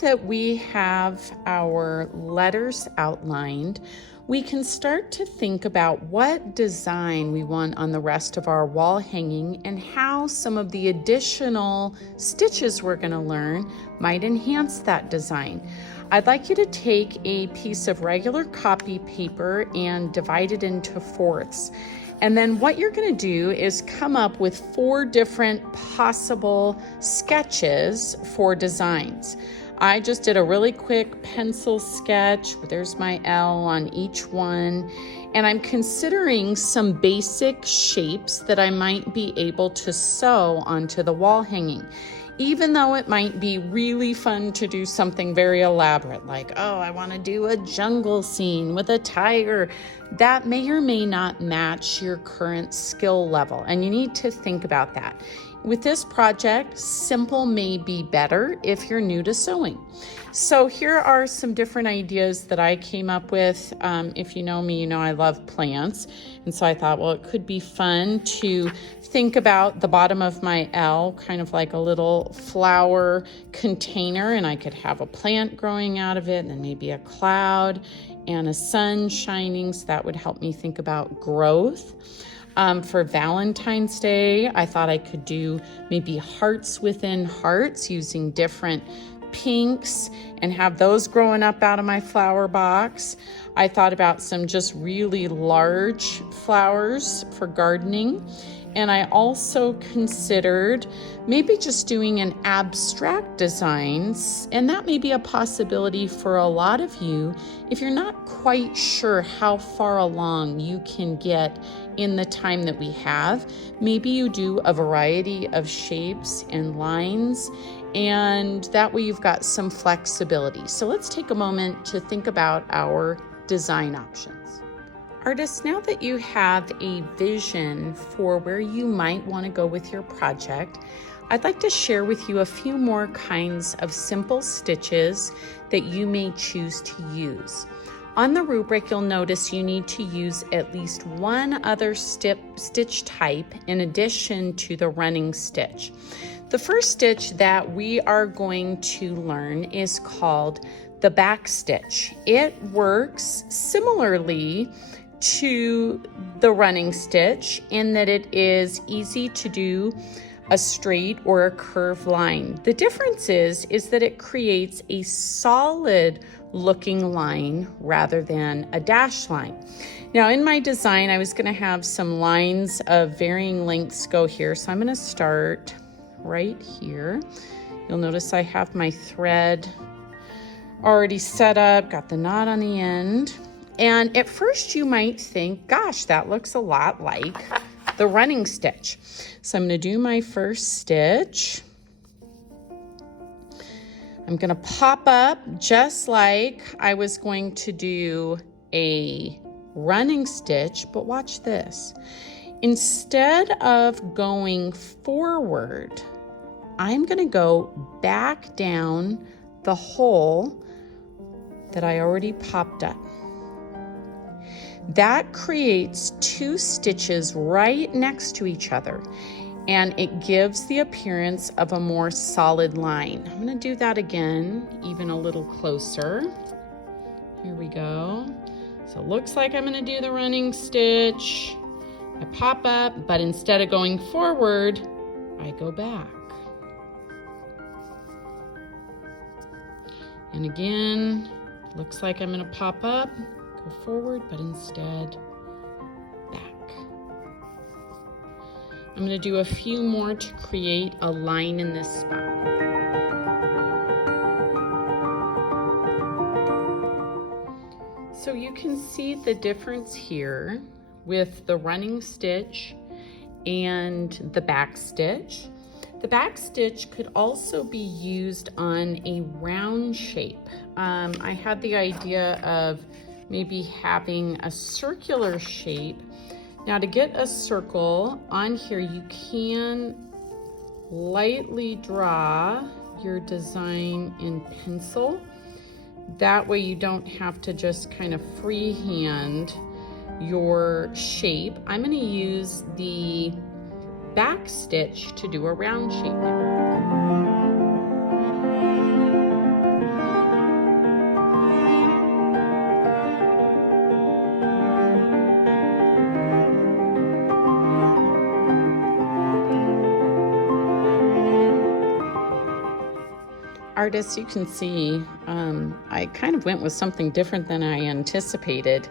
that we have our letters outlined, we can start to think about what design we want on the rest of our wall hanging and how some of the additional stitches we're going to learn might enhance that design. I'd like you to take a piece of regular copy paper and divide it into fourths. And then what you're going to do is come up with 4 different possible sketches for designs. I just did a really quick pencil sketch. There's my L on each one. And I'm considering some basic shapes that I might be able to sew onto the wall hanging. Even though it might be really fun to do something very elaborate, like, oh, I want to do a jungle scene with a tiger, that may or may not match your current skill level, and you need to think about that. With this project, simple may be better if you're new to sewing. So here are some different ideas that I came up with. If you know me, you know I love plants. And so I thought, well, it could be fun to think about the bottom of my L, kind of like a little flower container, and I could have a plant growing out of it, and then maybe a cloud and a sun shining. So that would help me think about growth. For Valentine's Day, I thought I could do maybe hearts within hearts using different pinks and have those growing up out of my flower box. I thought about some just really large flowers for gardening. And I also considered maybe just doing an abstract designs, and that may be a possibility for a lot of you if you're not quite sure how far along you can get in the time that we have. Maybe you do a variety of shapes and lines, and that way you've got some flexibility. So let's take a moment to think about our design options. Artists, now that you have a vision for where you might want to go with your project, I'd like to share with you a few more kinds of simple stitches that you may choose to use. On the rubric, you'll notice you need to use at least one other stitch type in addition to the running stitch. The first stitch that we are going to learn is called the backstitch. It works similarly to the running stitch in that it is easy to do a straight or a curved line. The difference is that it creates a solid looking line rather than a dashed line. Now in my design, I was going to have some lines of varying lengths go here. So I'm going to start right here. You'll notice I have my thread already set up, got the knot on the end. And at first you might think, gosh, that looks a lot like the running stitch. So I'm going to do my first stitch. I'm going to pop up just like I was going to do a running stitch, but watch this. Instead of going forward, I'm going to go back down the hole that I already popped up. That creates 2 stitches right next to each other, and it gives the appearance of a more solid line. I'm going to do that again, even a little closer. Here we go. So it looks like I'm going to do the running stitch. I pop up, but instead of going forward, I go back. And again, looks like I'm going to pop up, go forward, but instead back. I'm going to do a few more to create a line in this spot. So you can see the difference here with the running stitch and the back stitch. The back stitch could also be used on a round shape. I had the idea of maybe having a circular shape. Now to get a circle on here, you can lightly draw your design in pencil. That way you don't have to just kind of freehand your shape. I'm going to use the back stitch to do a round shape now. Artists, you can see I kind of went with something different than I anticipated.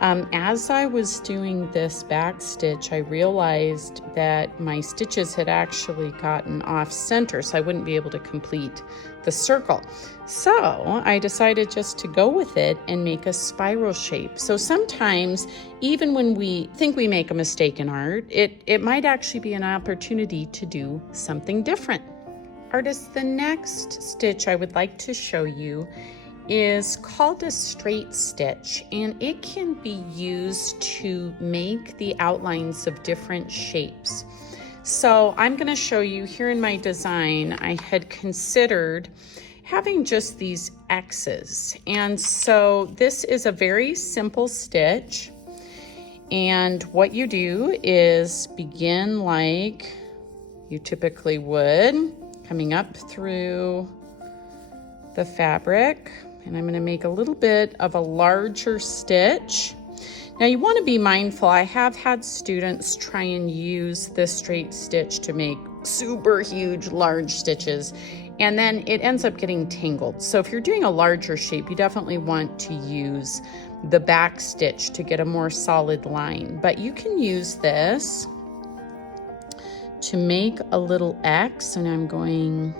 As I was doing this back stitch, I realized that my stitches had actually gotten off center, so I wouldn't be able to complete the circle. So I decided just to go with it and make a spiral shape. So sometimes, even when we think we make a mistake in art, it might actually be an opportunity to do something different. Artists, the next stitch I would like to show you is called a straight stitch, and it can be used to make the outlines of different shapes. So I'm going to show you here in my design, I had considered having just these X's. And so this is a very simple stitch. And what you do is begin like you typically would, coming up through the fabric. And I'm going to make a little bit of a larger stitch. Now you want to be mindful. I have had students try and use this straight stitch to make super huge large stitches, and then it ends up getting tangled. So if you're doing a larger shape, you definitely want to use the back stitch to get a more solid line. But you can use this to make a little X, and I'm going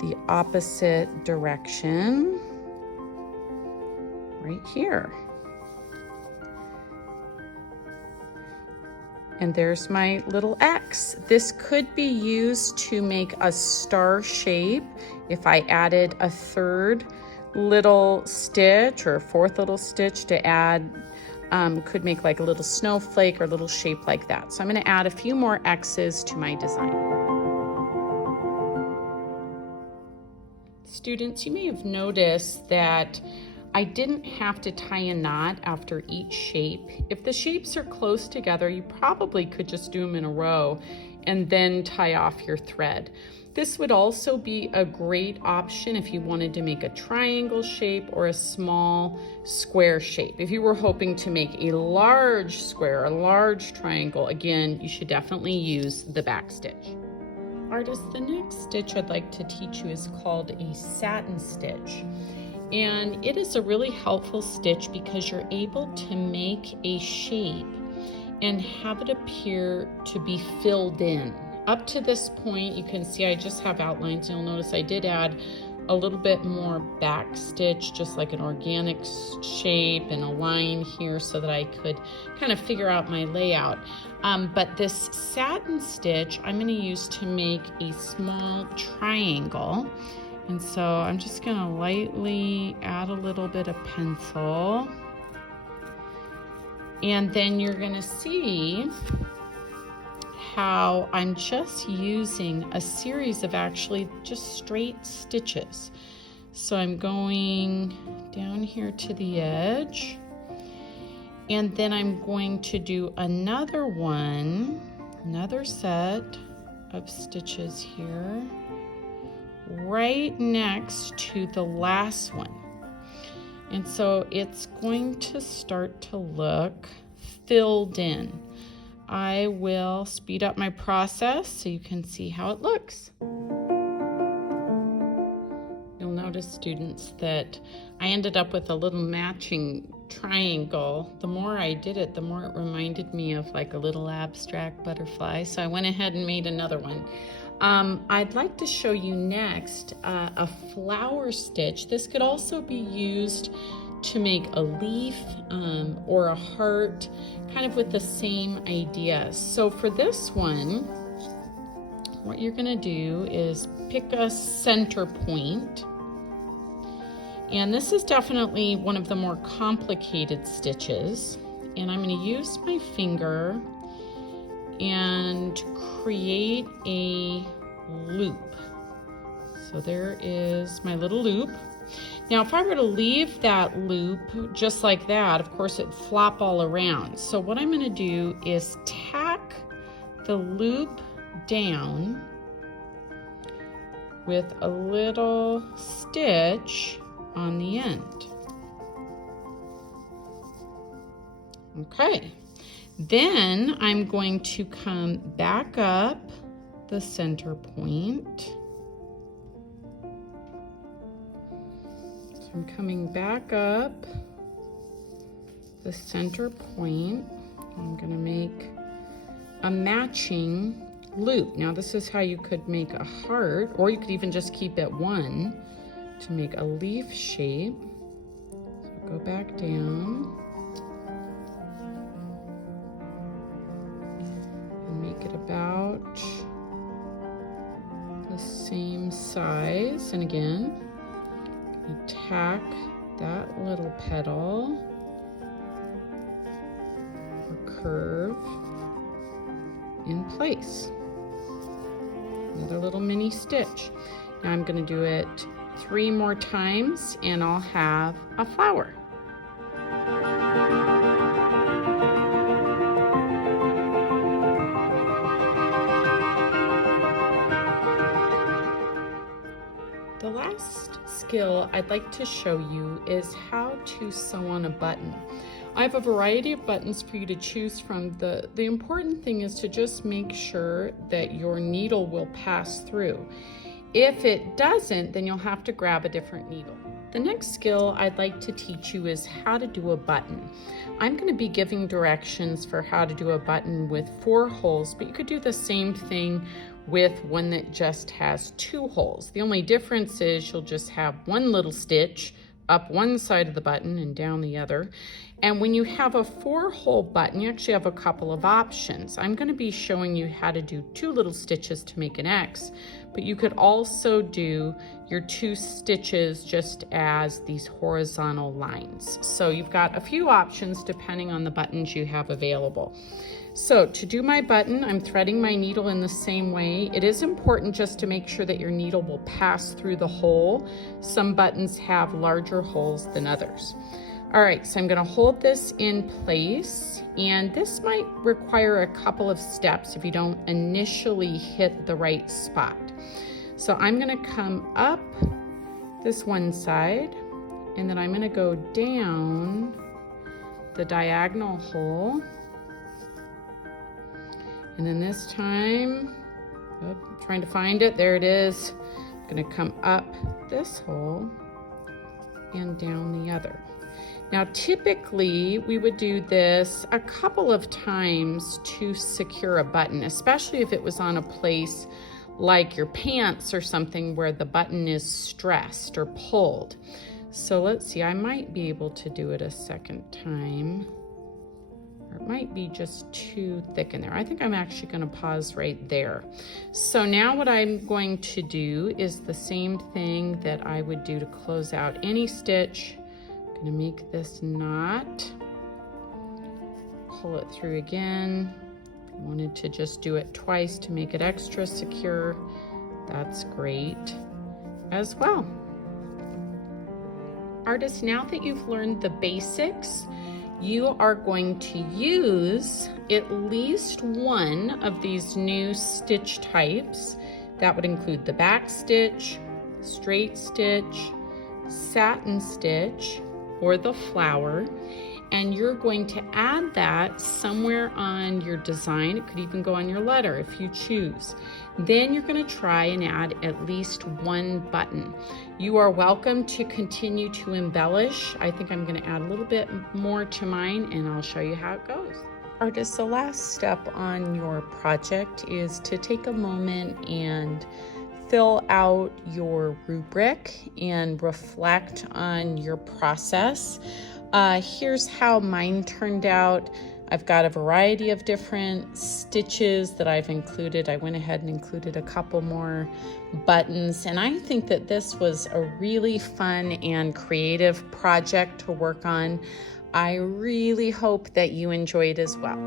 the opposite direction right here. And there's my little X. This could be used to make a star shape. If I added a third little stitch or a fourth little stitch to add, could make like a little snowflake or a little shape like that. So I'm going to add a few more X's to my design. Students, you may have noticed that I didn't have to tie a knot after each shape. If the shapes are close together, you probably could just do them in a row and then tie off your thread. This would also be a great option if you wanted to make a triangle shape or a small square shape. If you were hoping to make a large square, a large triangle, again, you should definitely use the back stitch. Artists, the next stitch I'd like to teach you is called a satin stitch. And it is a really helpful stitch because you're able to make a shape and have it appear to be filled in. Up to this point, you can see I just have outlines. You'll notice I did add a little bit more back stitch, just like an organic shape and a line here so that I could kind of figure out my layout. But this satin stitch I'm going to use to make a small triangle. And so I'm just going to lightly add a little bit of pencil. And then you're going to see how I'm just using a series of actually just straight stitches. So I'm going down here to the edge, and then I'm going to do another one, another set of stitches here, right next to the last one. And so it's going to start to look filled in. I will speed up my process so you can see how it looks. You'll notice, students, that I ended up with a little matching triangle. The more I did it, the more it reminded me of like a little abstract butterfly. So I went ahead and made another one. I'd like to show you next a flower stitch. This could also be used to make a leaf or a heart, kind of with the same idea. So for this one, what you're going to do is pick a center point. And this is definitely one of the more complicated stitches. And I'm going to use my finger and create a loop. So there is my little loop. Now, if I were to leave that loop just like that, of course, it'd flop all around. So what I'm going to do is tack the loop down with a little stitch on the end. Okay. Then I'm going to come back up the center point I'm coming back up the center point. I'm gonna make a matching loop. Now this is how you could make a heart, or you could even just keep it one to make a leaf shape. So go back down and make it about the same size. And again, tack that little petal or curve in place. Another little mini stitch. Now I'm going to do it 3 more times and I'll have a flower. The last skill I'd like to show you is how to sew on a button. I have a variety of buttons for you to choose from. The important thing is to just make sure that your needle will pass through. If it doesn't, then you'll have to grab a different needle. The next skill I'd like to teach you is how to do a button. I'm going to be giving directions for how to do a button with 4 holes, but you could do the same thing with one that just has 2 holes. The only difference is you'll just have one little stitch up one side of the button and down the other. And when you have a 4-hole button, you actually have a couple of options. I'm going to be showing you how to do 2 little stitches to make an X, but you could also do your 2 stitches just as these horizontal lines. So you've got a few options depending on the buttons you have available. So to do my button, I'm threading my needle in the same way. It is important just to make sure that your needle will pass through the hole. Some buttons have larger holes than others. All right, so I'm gonna hold this in place, and this might require a couple of steps if you don't initially hit the right spot. So I'm gonna come up this one side, and then I'm gonna go down the diagonal hole. And then this time, I'm trying to find it, there it is. I'm gonna come up this hole and down the other. Now, typically we would do this a couple of times to secure a button, especially if it was on a place like your pants or something where the button is stressed or pulled. So let's see, I might be able to do it a second time. Or it might be just too thick in there. I think I'm actually gonna pause right there. So now what I'm going to do is the same thing that I would do to close out any stitch. I'm gonna make this knot, pull it through again. If you wanted to just do it twice to make it extra secure, that's great as well. Artists, now that you've learned the basics, you are going to use at least one of these new stitch types. That would include the backstitch, straight stitch, satin stitch, or the flower. And you're going to add that somewhere on your design. It could even go on your letter if you choose. Then you're going to try and add at least one button. You are welcome to continue to embellish. I think I'm going to add a little bit more to mine, and I'll show you how it goes. Artists, the last step on your project is to take a moment and fill out your rubric and reflect on your process. Here's how mine turned out. I've got a variety of different stitches that I've included. I went ahead and included a couple more buttons, and I think that this was a really fun and creative project to work on. I really hope that you enjoyed as well.